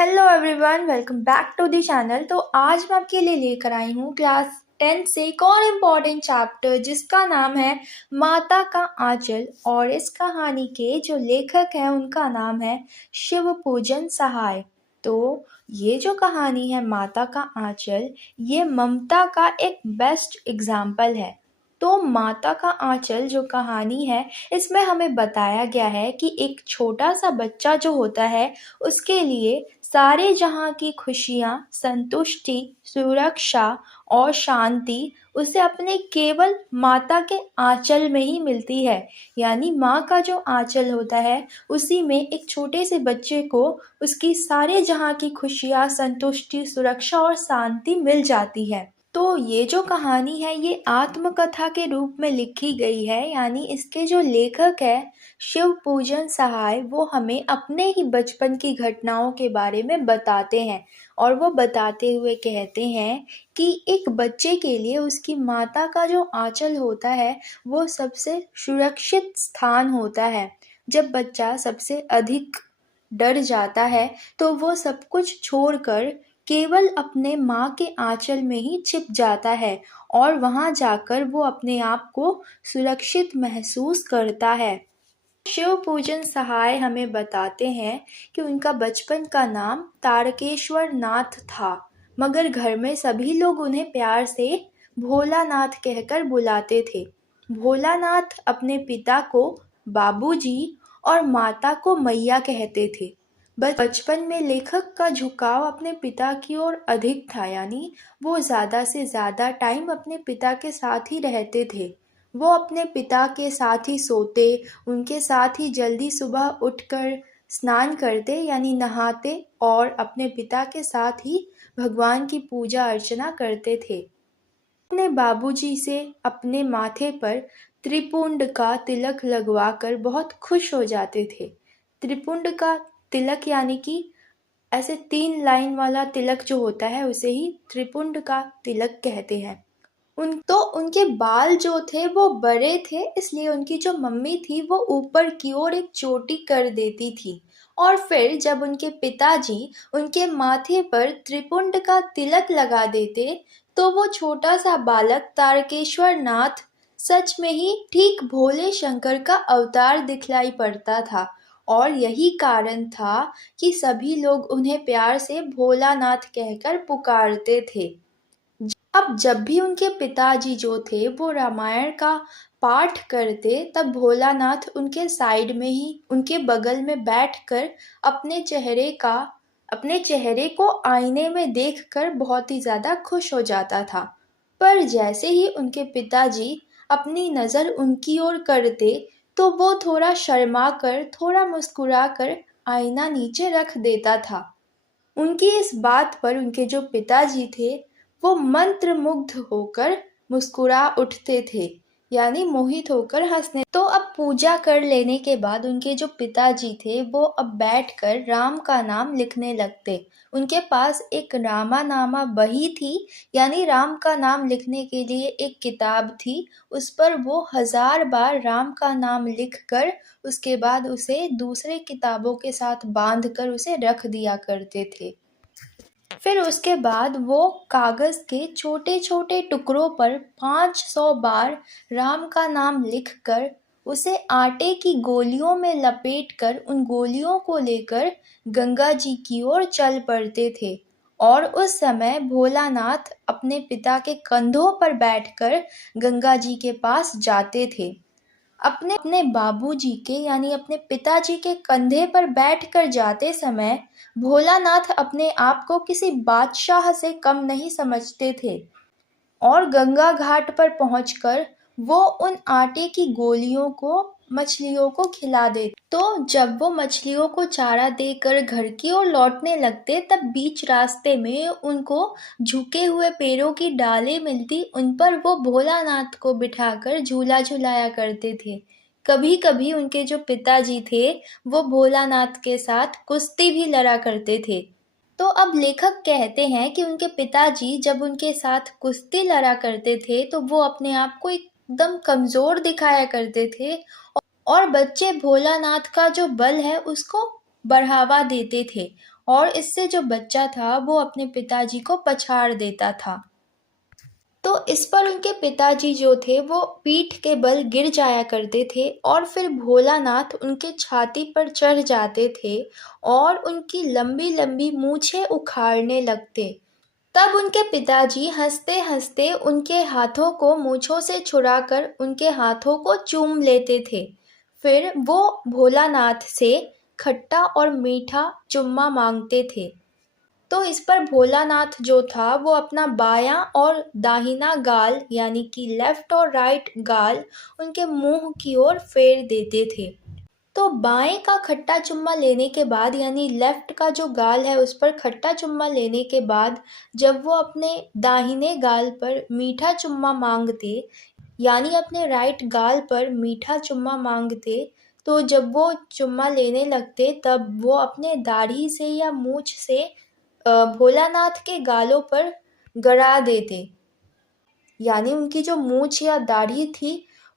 Hello everyone, welcome back to the channel. तो आज मैं आपके लिए लेकर आई हूँ क्लास 10 से एक और इम्पॉर्टेंट चैप्टर जिसका नाम है माता का आंचल। और इस कहानी के जो लेखक हैं उनका नाम है शिव पूजन सहाय। तो ये जो कहानी है माता का आंचल, ये ममता का एक बेस्ट एग्जाम्पल है। तो माता का आंचल जो कहानी है, इसमें हमें बताया गया है कि एक छोटा सा बच्चा जो होता है उसके लिए सारे जहाँ की खुशियाँ, संतुष्टि, सुरक्षा और शांति उसे अपने केवल माता के आंचल में ही मिलती है। यानी माँ का जो आंचल होता है उसी में एक छोटे से बच्चे को उसकी सारे जहाँ की खुशियाँ, संतुष्टि, सुरक्षा और शांति मिल जाती है। तो ये जो कहानी है ये आत्मकथा के रूप में लिखी गई है। यानी इसके जो लेखक है शिव पूजन सहाय, वो हमें अपने ही बचपन की घटनाओं के बारे में बताते हैं। और वो बताते हुए कहते हैं कि एक बच्चे के लिए उसकी माता का जो आंचल होता है वो सबसे सुरक्षित स्थान होता है। जब बच्चा सबसे अधिक डर जाता है तो वो सब कुछ छोड़कर केवल अपने माँ के आंचल में ही छिप जाता है और वहाँ जाकर वो अपने आप को सुरक्षित महसूस करता है। शिव पूजन सहाय हमें बताते हैं कि उनका बचपन का नाम तारकेश्वर नाथ था, मगर घर में सभी लोग उन्हें प्यार से भोलानाथ कहकर बुलाते थे। भोलानाथ अपने पिता को बाबूजी और माता को मैया कहते थे। बचपन में लेखक का झुकाव अपने पिता की ओर अधिक था। यानी वो ज़्यादा से ज़्यादा टाइम अपने पिता के साथ ही रहते थे। वो अपने पिता के साथ ही सोते, उनके साथ ही जल्दी सुबह उठकर स्नान करते यानी नहाते और अपने पिता के साथ ही भगवान की पूजा अर्चना करते थे। अपने बाबूजी से अपने माथे पर त्रिपुंड का तिलक लगवाकर बहुत खुश हो जाते थे। त्रिपुंड का तिलक यानी कि ऐसे 3 लाइन वाला तिलक जो होता है उसे ही त्रिपुंड का तिलक कहते हैं। उनके बाल जो थे वो बड़े थे, इसलिए उनकी जो मम्मी थी वो ऊपर की ओर एक चोटी कर देती थी। और फिर जब उनके पिताजी उनके माथे पर त्रिपुंड का तिलक लगा देते तो वो छोटा सा बालक तारकेश्वर नाथ सच में ही ठीक भोले शंकर का अवतार दिखलाई पड़ता था। और यही कारण था कि सभी लोग उन्हें प्यार से भोलानाथ कहकर पुकारते थे। अब जब भी उनके पिताजी जो थे वो रामायण का पाठ करते, तब भोलानाथ उनके साइड में ही उनके बगल में बैठकर अपने चेहरे को आईने में देखकर बहुत ही ज़्यादा खुश हो जाता था। पर जैसे ही उनके पिताजी अपनी नज़र उनकी ओर करते तो वो थोड़ा शर्मा कर, थोड़ा मुस्कुरा कर आईना नीचे रख देता था। उनकी इस बात पर उनके जो पिताजी थे वो मंत्रमुग्ध होकर मुस्कुरा उठते थे, यानी मोहित होकर हंसने। तो अब पूजा कर लेने के बाद उनके जो पिताजी थे वो अब बैठकर राम का नाम लिखने लगते। उनके पास एक रामानामा बही थी, यानी राम का नाम लिखने के लिए एक किताब थी। उस पर वो 1000 बार राम का नाम लिखकर उसके बाद उसे दूसरे किताबों के साथ बांधकर उसे रख दिया करते थे। फिर उसके बाद वो कागज के छोटे छोटे टुकड़ों पर 500 बार राम का नाम लिखकर उसे आटे की गोलियों में लपेटकर उन गोलियों को लेकर गंगा जी की ओर चल पड़ते थे। और उस समय भोलानाथ अपने पिता के कंधों पर बैठकर गंगा जी के पास जाते थे। अपने अपने बाबूजी के यानी अपने पिताजी के कंधे पर बैठकर जाते समय भोलानाथ अपने आप को किसी बादशाह से कम नहीं समझते थे। और गंगा घाट पर पहुंचकर वो उन आटे की गोलियों को मछलियों को खिला देते। तो जब वो मछलियों को चारा देकर घर की ओर लौटने लगते तब बीच रास्ते में उनको झुके हुए पेड़ों की डालें मिलती, उन पर वो भोलानाथ को बिठाकर झूला झुलाया करते थे। कभी कभी उनके जो पिताजी थे वो भोलानाथ के साथ कुश्ती भी लड़ा करते थे। तो अब लेखक कहते हैं कि उनके पिताजी जब उनके साथ कुश्ती लड़ा करते थे तो वो अपने आप को एकदम कमजोर दिखाया करते थे और बच्चे भोलानाथ का जो बल है उसको बढ़ावा देते थे। और इससे जो बच्चा था वो अपने पिताजी को पछाड़ देता था। तो इस पर उनके पिताजी जो थे वो पीठ के बल गिर जाया करते थे और फिर भोलानाथ उनके छाती पर चढ़ जाते थे और उनकी लंबी लंबी मूछें उखाड़ने लगते। तब उनके पिताजी हंसते हंसते उनके हाथों को मूछों से छुड़ाकर उनके हाथों को चूम लेते थे। फिर वो भोलानाथ से खट्टा और मीठा चुम्मा मांगते थे। तो इस पर भोलानाथ जो था वो अपना बायां और दाहिना गाल यानी कि लेफ्ट और राइट गाल उनके मुंह की ओर फेर देते थे। तो बाएं का खट्टा चुम्मा लेने के बाद यानी लेफ्ट का जो गाल है उस पर खट्टा चुम्मा लेने के बाद जब वो अपने दाहिने गाल पर मीठा चुम्मा मांगते यानी अपने राइट गाल पर मीठा चुम्मा मांगते, तो जब वो चुम्मा लेने लगते तब वो अपने दाढ़ी से या मूछ से भोलानाथ के गालों पर गड़ा देते। यानी उनकी जो मूछ या दाढ़ी थी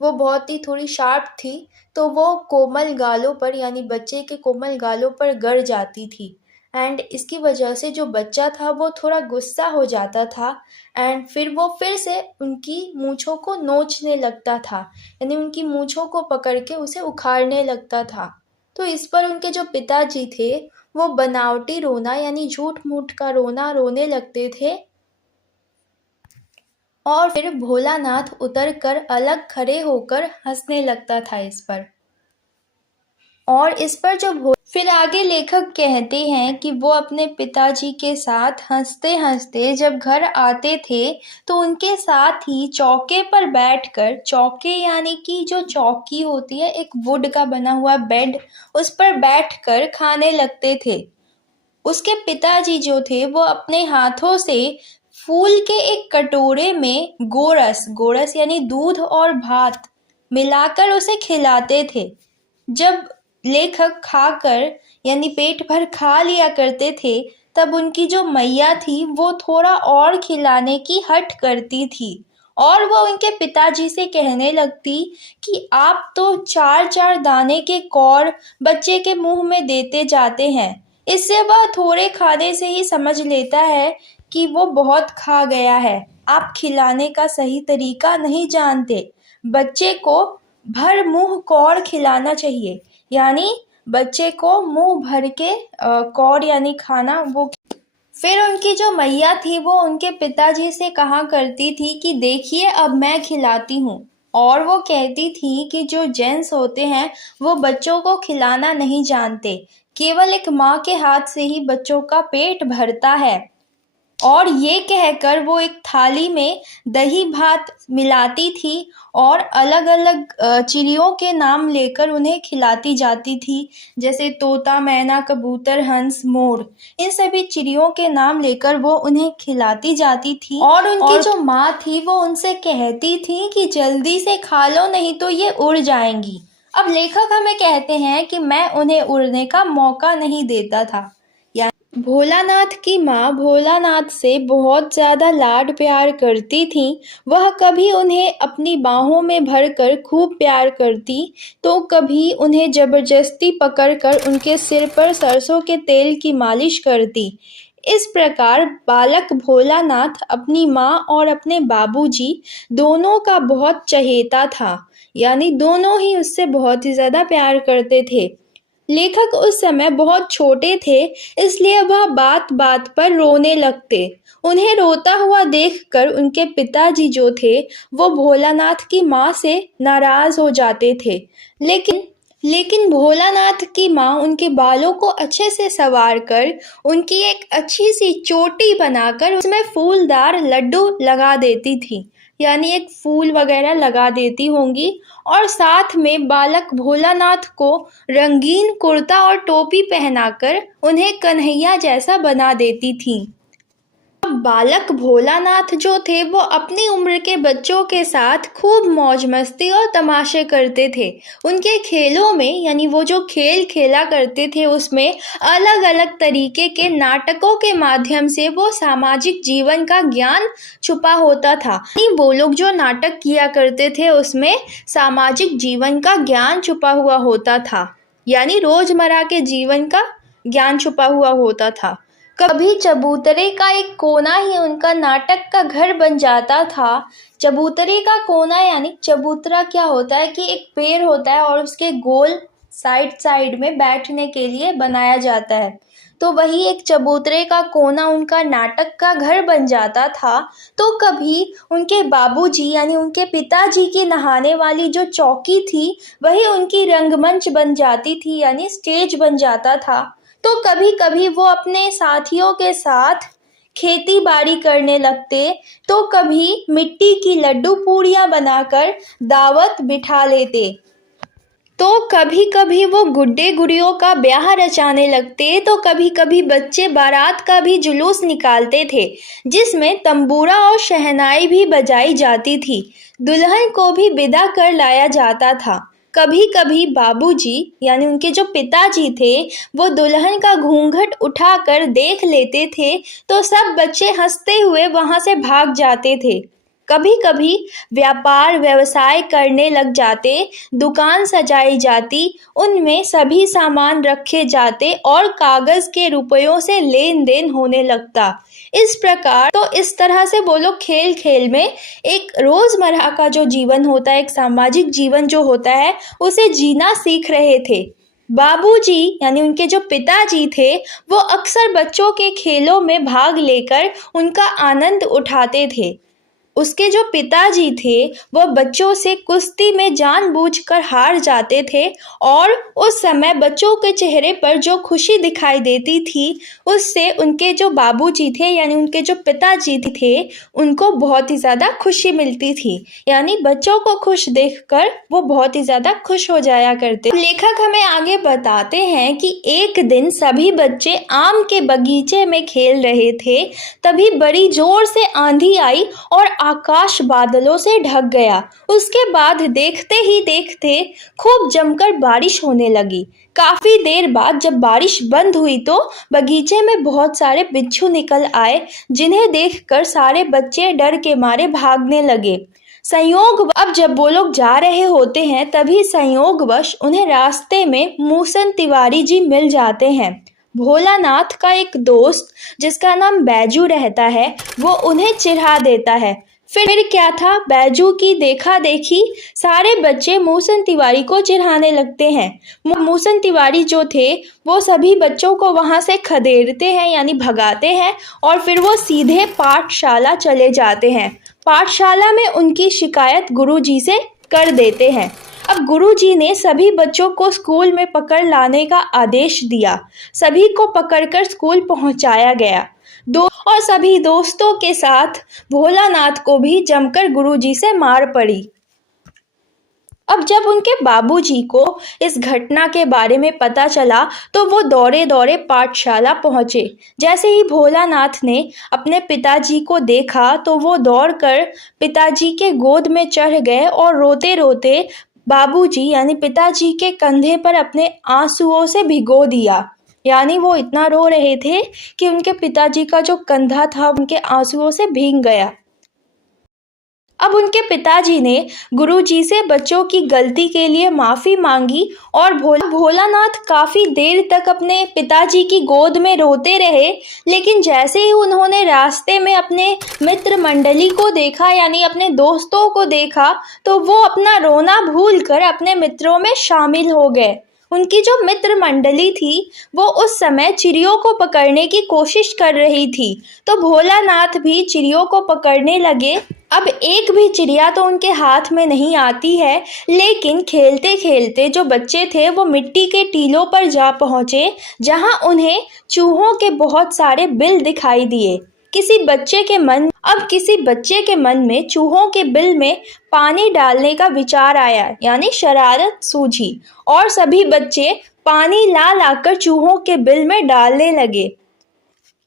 वो बहुत ही थोड़ी शार्प थी, तो वो कोमल गालों पर यानी बच्चे के कोमल गालों पर गड़ जाती थी। एंड इसकी वजह से जो बच्चा था वो थोड़ा गुस्सा हो जाता था एंड फिर वो फिर से उनकी मूछों को नोचने लगता था, यानी उनकी मूछों को पकड़ के उसे उखाड़ने लगता था। तो इस पर उनके जो पिताजी थे वो बनावटी रोना यानी झूठ मूठ का रोना रोने लगते थे और फिर भोलानाथ उतर कर अलग खड़े होकर हंसने लगता था इस पर। और इस पर जो फिर आगे लेखक कहते हैं कि वो अपने पिताजी के साथ हंसते हंसते जब घर आते थे तो उनके साथ ही चौके पर बैठकर, चौके यानी कि जो चौकी होती है एक वुड का बना हुआ बेड, उस पर बैठकर खाने लगते थे। उसके पिताजी जो थे वो अपने हाथों से फूल के एक कटोरे में गोरस गोरस यानी दूध और भात मिलाकर उसे खिलाते थे। जब लेखक खाकर यानी पेट भर खा लिया करते थे तब उनकी जो मैया थी वो थोड़ा और खिलाने की हट करती थी और वो उनके पिताजी से कहने लगती कि आप तो 4-4 दाने के कौर बच्चे के मुंह में देते जाते हैं। इससे वह थोड़े खाने से ही समझ लेता है कि वो बहुत खा गया है। आप खिलाने का सही तरीका नहीं जानते। बच्चे को भर मुंह कौर खिलाना चाहिए, यानी बच्चे को मुंह भर के कौर यानी खाना वो। फिर उनकी जो मैया थी वो उनके पिताजी से कहा करती थी कि देखिए अब मैं खिलाती हूँ, और वो कहती थी कि जो जेंट्स होते हैं वो बच्चों को खिलाना नहीं जानते, केवल एक माँ के हाथ से ही बच्चों का पेट भरता है। और ये कहकर वो एक थाली में दही भात मिलाती थी और अलग अलग चिड़ियों के नाम लेकर उन्हें खिलाती जाती थी, जैसे तोता, मैना, कबूतर, हंस, मोर, इन सभी चिड़ियों के नाम लेकर वो उन्हें खिलाती जाती थी। और उनकी जो माँ थी वो उनसे कहती थी कि जल्दी से खा लो नहीं तो ये उड़ जाएंगी। अब लेखक हमें कहते हैं कि मैं उन्हें उड़ने का मौका नहीं देता था। भोलानाथ की माँ भोलानाथ से बहुत ज़्यादा लाड प्यार करती थी। वह कभी उन्हें अपनी बाहों में भरकर खूब प्यार करती तो कभी उन्हें ज़बरदस्ती पकड़कर उनके सिर पर सरसों के तेल की मालिश करती। इस प्रकार बालक भोलानाथ अपनी माँ और अपने बाबूजी दोनों का बहुत चहेता था, यानी दोनों ही उससे बहुत ही ज़्यादा प्यार करते थे। लेखक उस समय बहुत छोटे थे, इसलिए वह बात बात पर रोने लगते। उन्हें रोता हुआ देखकर उनके पिताजी जो थे वो भोलानाथ की माँ से नाराज हो जाते थे। लेकिन भोलानाथ की माँ उनके बालों को अच्छे से संवार कर उनकी एक अच्छी सी चोटी बनाकर उसमें फूलदार लड्डू लगा देती थी, यानी एक फूल वगैरह लगा देती होंगी, और साथ में बालक भोलानाथ को रंगीन कुर्ता और टोपी पहनाकर उन्हें कन्हैया जैसा बना देती थी। अब बालक भोलानाथ जो थे वो अपनी उम्र के बच्चों के साथ खूब मौज मस्ती और तमाशे करते थे। उनके खेलों में यानी वो जो खेल खेला करते थे उसमें अलग अलग तरीके के नाटकों के माध्यम से वो सामाजिक जीवन का ज्ञान छुपा होता था। वो लोग जो नाटक किया करते थे उसमें सामाजिक जीवन का ज्ञान छुपा हुआ होता था, यानी रोजमर्रा के जीवन का ज्ञान छुपा हुआ होता था। कभी चबूतरे का एक कोना ही उनका नाटक का घर बन जाता था। चबूतरे का कोना यानी चबूतरा क्या होता है कि एक पेड़ होता है और उसके गोल साइड साइड में बैठने के लिए बनाया जाता है, तो वही एक चबूतरे का कोना उनका नाटक का घर बन जाता था। तो कभी उनके बाबूजी यानी उनके पिताजी की नहाने वाली जो चौकी थी वही उनकी रंगमंच बन जाती थी यानी स्टेज बन जाता था। तो कभी कभी वो अपने साथियों के साथ खेती बाड़ी करने लगते, तो कभी मिट्टी की लड्डू पूड़ियाँ बनाकर दावत बिठा लेते, तो कभी कभी वो गुड्डे गुड़ियों का ब्याह रचाने लगते, तो कभी कभी बच्चे बारात का भी जुलूस निकालते थे जिसमें तंबूरा और शहनाई भी बजाई जाती थी। दुल्हन को भी विदा कर लाया जाता था। कभी कभी बाबूजी यानी उनके जो पिताजी थे वो दुल्हन का घूंघट उठाकर देख लेते थे, तो सब बच्चे हंसते हुए वहां से भाग जाते थे। कभी कभी व्यापार व्यवसाय करने लग जाते, दुकान सजाई जाती, उनमें सभी सामान रखे जाते और कागज के रुपयों से लेन देन होने लगता। इस प्रकार तो इस तरह से वो लोग खेल खेल में एक रोजमर्रा का जो जीवन होता है, एक सामाजिक जीवन जो होता है, उसे जीना सीख रहे थे। बाबूजी यानी उनके जो पिताजी थे वो अक्सर बच्चों के खेलों में भाग लेकर उनका आनंद उठाते थे। उसके जो पिताजी थे वो बच्चों से कुश्ती में जानबूझकर हार जाते थे, और उस समय बच्चों के चेहरे पर जो खुशी दिखाई देती थी उससे उनके जो बाबूजी थे यानी उनके जो पिताजी थे उनको बहुत ही ज़्यादा खुशी मिलती थी। यानी बच्चों को खुश देखकर वो बहुत ही ज़्यादा खुश हो जाया करते। लेखक हमें आगे बताते हैं कि एक दिन सभी बच्चे आम के बगीचे में खेल रहे थे, तभी बड़ी जोर से आंधी आई और आकाश बादलों से ढक गया। उसके बाद देखते ही देखते खूब जमकर बारिश होने लगी। काफी देर बाद जब बारिश बंद हुई तो बगीचे में बहुत सारे बिच्छू निकल आए, जिन्हें देखकर सारे बच्चे डर के मारे भागने लगे। अब जब वो लोग जा रहे होते हैं तभी संयोगवश उन्हें रास्ते में मूसन तिवारी जी मिल जाते हैं। भोलानाथ का एक दोस्त जिसका नाम बैजू रहता है वो उन्हें चिढ़ा देता है। फिर क्या था, बैजू की देखा देखी सारे बच्चे मूसन तिवारी को चिढ़ाने लगते हैं। मूसन तिवारी जो थे वो सभी बच्चों को वहां से खदेड़ते हैं यानी भगाते हैं, और फिर वो सीधे पाठशाला चले जाते हैं। पाठशाला में उनकी शिकायत गुरुजी से कर देते हैं। अब गुरुजी ने सभी बच्चों को स्कूल में पकड़ लाने का आदेश दिया। सभी को पकड़कर स्कूल पहुंचाया गया। और सभी दोस्तों के साथ भोलानाथ को भी जमकर गुरुजी से मार पड़ी। अब जब उनके बाबूजी को इस घटना के बारे में पता चला तो वो दौड़े दौड़े पाठशाला पहुंचे। जैसे ही भोलानाथ ने अपने पिताजी को देखा तो वो दौड़कर पिताजी के गोद में चढ़ गए और रोते रोते बाबूजी यानी पिताजी के कंधे पर अपने आंसुओं से भिगो दिया। यानी वो इतना रो रहे थे कि उनके पिताजी का जो कंधा था उनके आंसुओं से भीग गया। अब उनके पिताजी ने गुरुजी से बच्चों की गलती के लिए माफ़ी मांगी और भोलानाथ काफ़ी देर तक अपने पिताजी की गोद में रोते रहे। लेकिन जैसे ही उन्होंने रास्ते में अपने मित्र मंडली को देखा यानी अपने दोस्तों को देखा तो वो अपना रोना भूलकर अपने मित्रों में शामिल हो गए। उनकी जो मित्र मंडली थी वो उस समय चिड़ियों को पकड़ने की कोशिश कर रही थी, तो भोलानाथ भी चिड़ियों को पकड़ने लगे। अब एक भी चिड़िया तो उनके हाथ में नहीं आती है, लेकिन खेलते खेलते जो बच्चे थे वो मिट्टी के टीलों पर जा पहुँचे जहाँ उन्हें चूहों के बहुत सारे बिल दिखाई दिए। किसी बच्चे के मन में चूहों के बिल में पानी डालने का विचार आया यानी शरारत सूझी, और सभी बच्चे पानी ला लाकर चूहों के बिल में डालने लगे।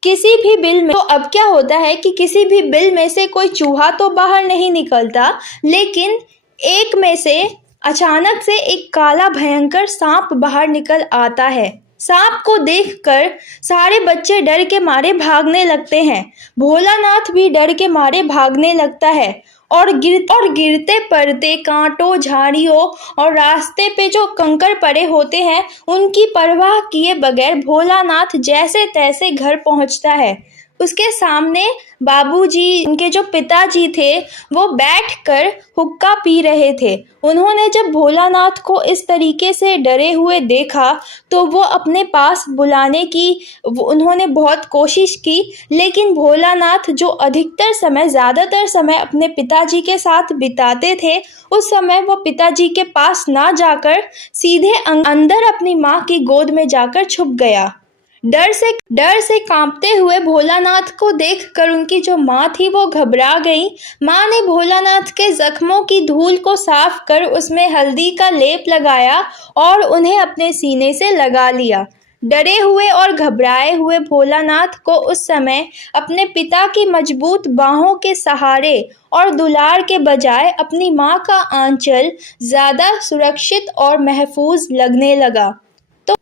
किसी भी बिल में तो अब क्या होता है कि किसी भी बिल में से कोई चूहा तो बाहर नहीं निकलता, लेकिन एक में से अचानक से एक काला भयंकर सांप बाहर निकल आता है। सांप को देखकर सारे बच्चे डर के मारे भागने लगते हैं। भोलानाथ भी डर के मारे भागने लगता है और गिरते पड़ते कांटों, झाड़ियों और रास्ते पे जो कंकड़ पड़े होते हैं उनकी परवाह किए बगैर भोलानाथ जैसे तैसे घर पहुंचता है। उसके सामने बाबूजी, उनके जो पिताजी थे, वो बैठकर हुक्का पी रहे थे। उन्होंने जब भोलानाथ को इस तरीके से डरे हुए देखा तो वो अपने पास बुलाने की उन्होंने बहुत कोशिश की, लेकिन भोलानाथ जो ज़्यादातर समय अपने पिताजी के साथ बिताते थे, उस समय वो पिताजी के पास ना जाकर सीधे अंदर अपनी माँ की गोद में जाकर छुप गया। डर से कांपते हुए भोलानाथ को देखकर उनकी जो माँ थी वो घबरा गई। माँ ने भोलानाथ के जख्मों की धूल को साफ कर उसमें हल्दी का लेप लगाया और उन्हें अपने सीने से लगा लिया। डरे हुए और घबराए हुए भोलानाथ को उस समय अपने पिता की मजबूत बाहों के सहारे और दुलार के बजाय अपनी माँ का आंचल ज़्यादा सुरक्षित और महफूज लगने लगा।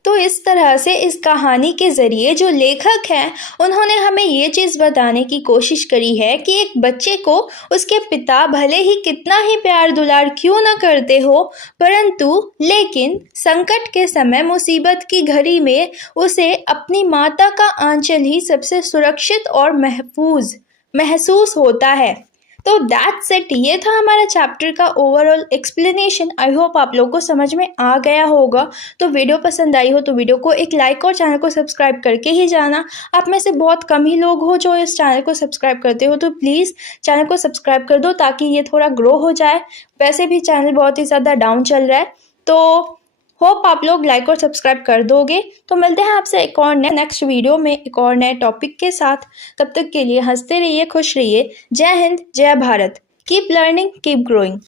तो इस तरह से इस कहानी के ज़रिए जो लेखक हैं उन्होंने हमें ये चीज़ बताने की कोशिश करी है कि एक बच्चे को उसके पिता भले ही कितना ही प्यार दुलार क्यों न करते हो, परंतु लेकिन संकट के समय, मुसीबत की घड़ी में उसे अपनी माता का आंचल ही सबसे सुरक्षित और महफूज महसूस होता है। तो दैट्स इट, ये था हमारा चैप्टर का ओवरऑल एक्सप्लेनेशन। आई होप आप लोगों को समझ में आ गया होगा। तो वीडियो पसंद आई हो तो वीडियो को एक लाइक और चैनल को सब्सक्राइब करके ही जाना। आप में से बहुत कम ही लोग हो जो इस चैनल को सब्सक्राइब करते हो, तो प्लीज़ चैनल को सब्सक्राइब कर दो ताकि ये थोड़ा ग्रो हो जाए। वैसे भी चैनल बहुत ही ज़्यादा डाउन चल रहा है, तो होप आप लोग लाइक और सब्सक्राइब कर दोगे। तो मिलते हैं आपसे एक और नेक्स्ट वीडियो में एक और नए टॉपिक के साथ। तब तक के लिए हंसते रहिए, खुश रहिए। जय हिंद, जय Bharat. Keep learning, keep growing.